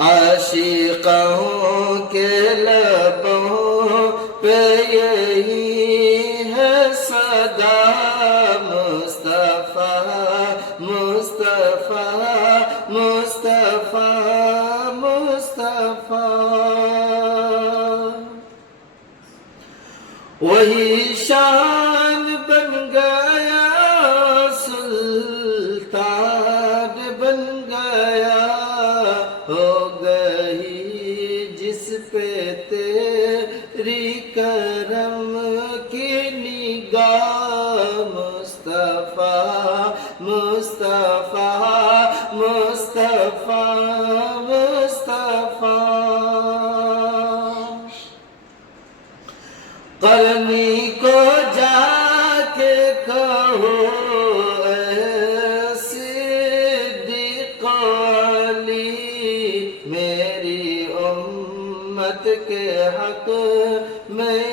عاشقوں کے لبوں پہ یہی ہے صدا مصطفیٰ مصطفیٰ مصطفیٰ مصطفیٰ وہی شان بن گیا سلطان بن گیا ہو گئی جس پہ تیری کرم کی نگاہ مصطفیٰ مصطفیٰ مصطفیٰ مصطفیٰ قرنی کو جا کے کہو اے صدیق علی میری امت کے حق میں